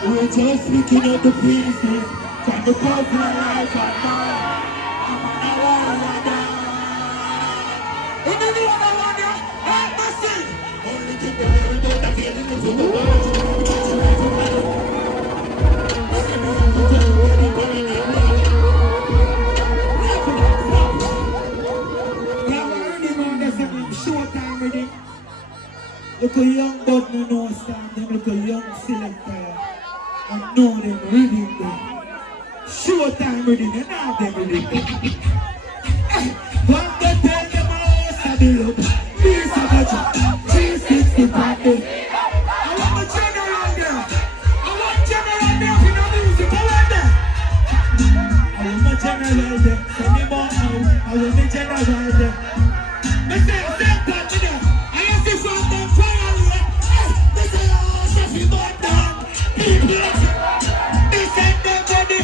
We're just picking up the pieces from the puzzle life of mine. I'm on a wonder. And then you wanna wonder, hey, listen. Only keep the world out of feeling into the world. Look a young but no know stand them, look a young selector and know them reading them. Showtime reading them, now them reading them. Want to tell them how to be look. Peace of a job, 360 party. I want a general there. I want general there for the music, I want there. I want a general there, send me more out. I want a general there. I say, same time to them. I used to from them fire rate. Hey, they say, oh, Jahshii bought down. People, they send them money.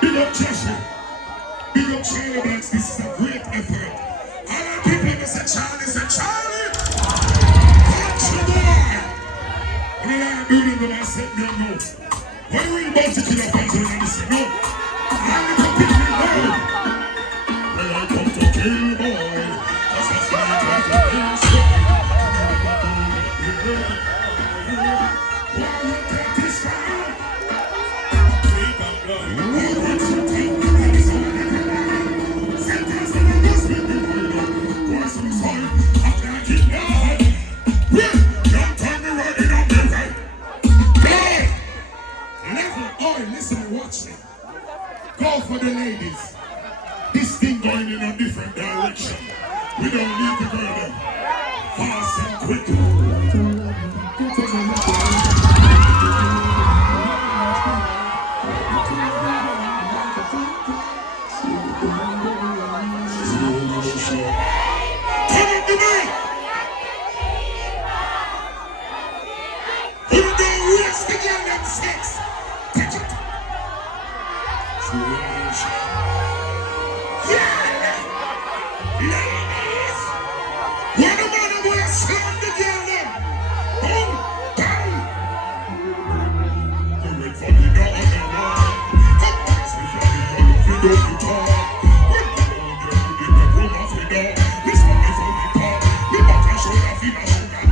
Big up Jahshii. Big up Charlie Banks. This is a great effort. All our people in say Charlie. Touch the boy. And then I do them when I set them out. When we about to kill a bunch of them, I say no. I'm the company boy. Well, I come to kill boy. That's what's going to happen. Why you take this fire? Keep on going. Go for the ladies. This thing going in a different direction. We don't need to go there. Fast and quick. Turn up the mic. You don't waste the girl and sex. Touch it. Ladies, when a man will slam the girl them, boom, bang. You wait for the door on the wall. Come pass me for the door, if you don't talk. When the old girl put in the room off the door, this one is on the top. We back and shoulder, feet and shoulder.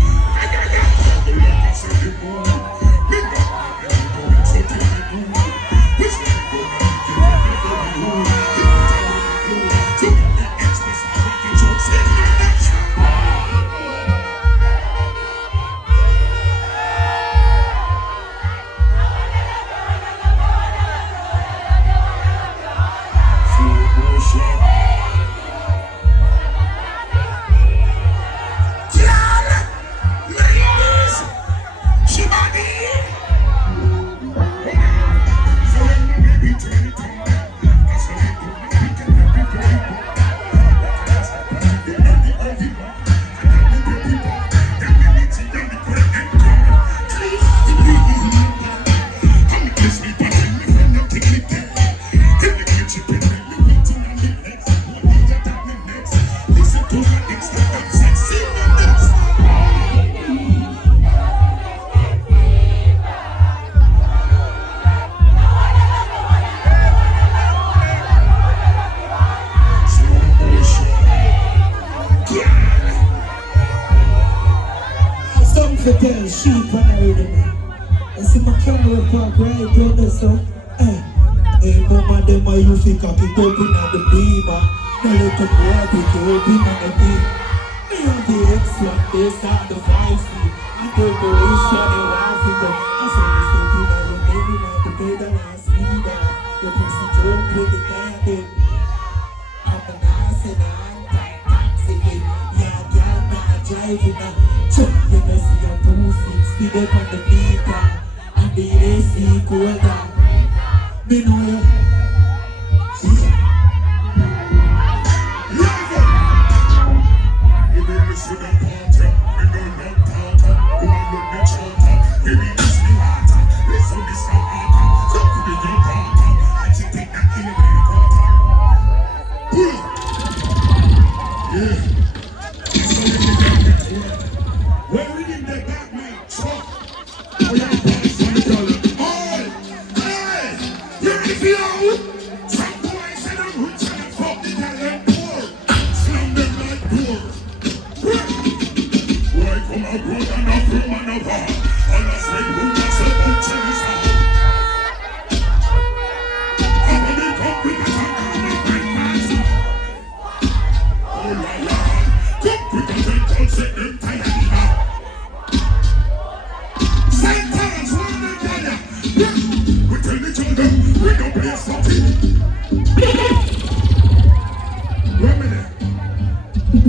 Sorry for crying, do this so. Hey, mama, them I use it, cock it open at the beamer. Now let the boy be open on the beam. Me on the X1, they start the 5C. I don't know which one they want to go. I saw this open on the baby, like the bed and I see that. The pussy joke with the candy. I'm a nice and I'm tight, taxi. Yeah, not driving now. Chuck, you may see a 260, them on the meter. And the AC cool down. Me know you.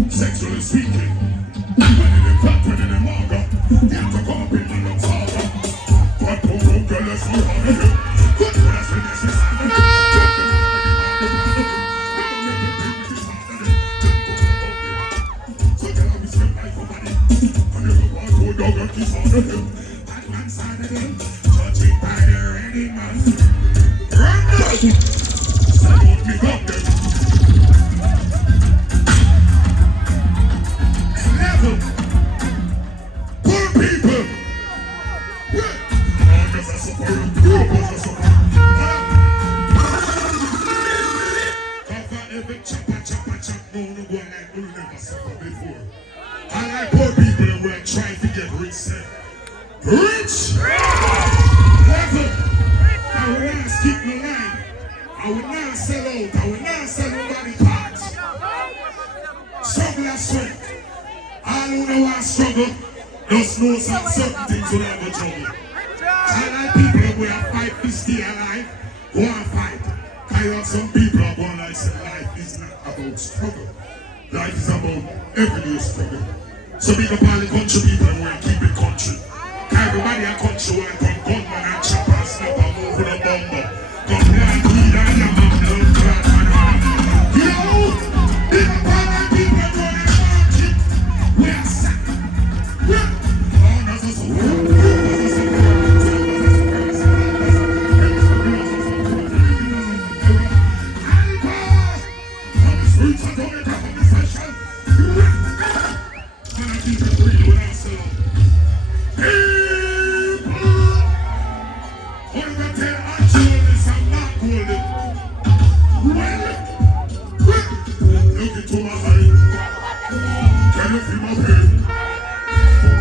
Sexually speaking, when in fact, when in the manga, they have to come up in my love saga. But poor old girl, let's go on the hill. Good for us when this is happening. So tell her we spend life for money. And never want to dog and kiss on the hill. Bad man side of him, judging by the ready man. Run now! Salute me, got them. Poor people. I like poor people who are trying to get rich. Rich! Level! I will not skip the line. I will not sell out. I will not sell nobody parts. Struggle and strength. All who know I struggle, just know some certain things will never trouble. I like people who are fight to stay alive, go and fight. I have some people are born like say life is not about struggle. Life is about everyday struggle. So big up all the country people who will keep it country. Everybody a country will come gunman and chop and snap and move with a bumper. Come plant weed and your mom don't clap and all. Yo! Big up all the people who are market. We are sack. Look into my eye. Can you feel my pain?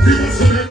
People say